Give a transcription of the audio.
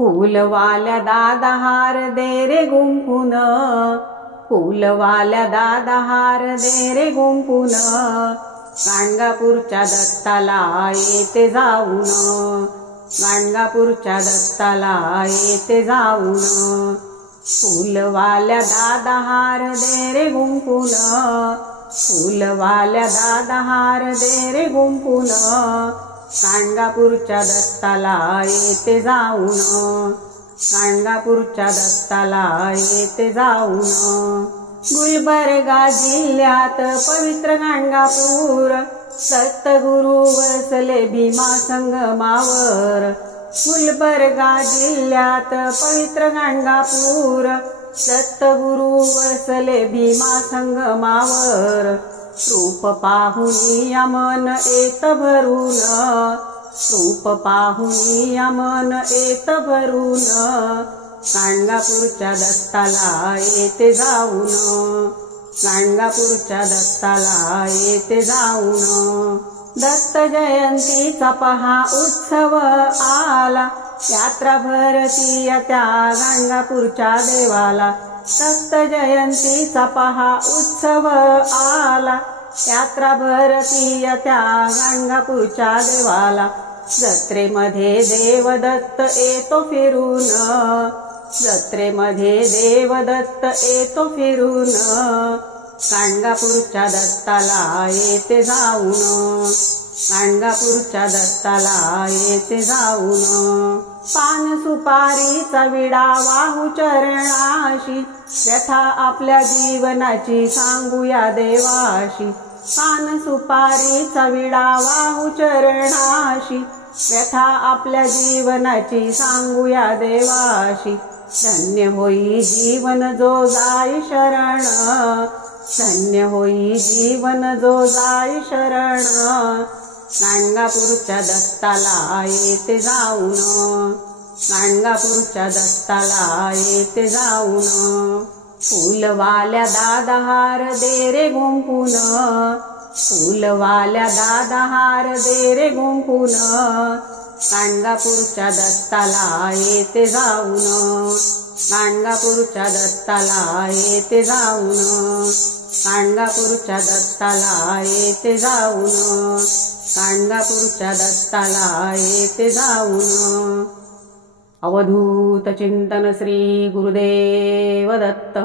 फूलवाल्या दादा हार दे रे गुंफून, फूलवाल्या दादा हार दे रे गुंफून, गाणगापूरच्या दत्ताला येते जाऊन, गाणगापूरच्या दत्ताला येते जाऊन. फूलवाल्या दादा हार दे रे गुंफून, फूलवाल्या दादा हार दे रे गुंफून, गाणगापूरच्या दत्ताला येते जाऊन, गाणगापूरच्या दत्ताला येते जाऊन. गुलबर्गा जिल्ह्यात पवित्र गाणगापूर, सत्तगुरु वसले भीमा संगमावर. गुलबर्गा जिल्ह्यात पवित्र गाणगापूर, सत्तगुरु वसले भीमा संगमावर. रूप पाहुनिया मन येत भरून, रूप पाहुनिया मन येत भरून, गाणगापूरच्या दत्ताला येते जाऊन, गाणगापूरच्या दत्ताला येते जाऊन. दत्त जयंतीचा पहा उत्सव आला, यात्रा भरती त्या गाणगापूरच्या देवाला. दत्त जयंतीचा पहा उत्सव आला, यात्रा भरती त्या गाणगापूरच्या देवाला. जत्रेमध्ये देवदत्त येतो फिरून, जत्रेमध्ये देवदत्त येतो फिरून, गाणगापूरच्या दत्ताला येते जाऊन, गाणगापूरच्या दत्ताला येते जाऊन. पान सुपारीचा विडा वाहू चरणाशी, व्यथा आपल्या जीवनाची सांगूया देवाशी. पान सुपारीचा विडा वाहू चरणाशी, व्यथा आपल्या जीवनाची सांगूया देवाशी. धन्य होई जीवन जो जाई शरण, धन्य होई जीवन जो जाई शरण, गाणगापूरच्या दत्ताला येते जाऊन, गाणगापूरच्या दत्ताला येते जाऊन. फूलवाल्या दादा हार दे रे गुंफून, फूलवाल्या दादा हार दे रे गुंफून, गाणगापूरच्या दत्ताला येते जाऊन, गाणगापूरच्या दत्ताला येते जाऊन, गाणगापूरच्या दत्ताला येते जाऊन, गाणगापूरच्या दत्ताला येते जाऊन. अवधूत चिंतन श्री गुरुदेव दत्त.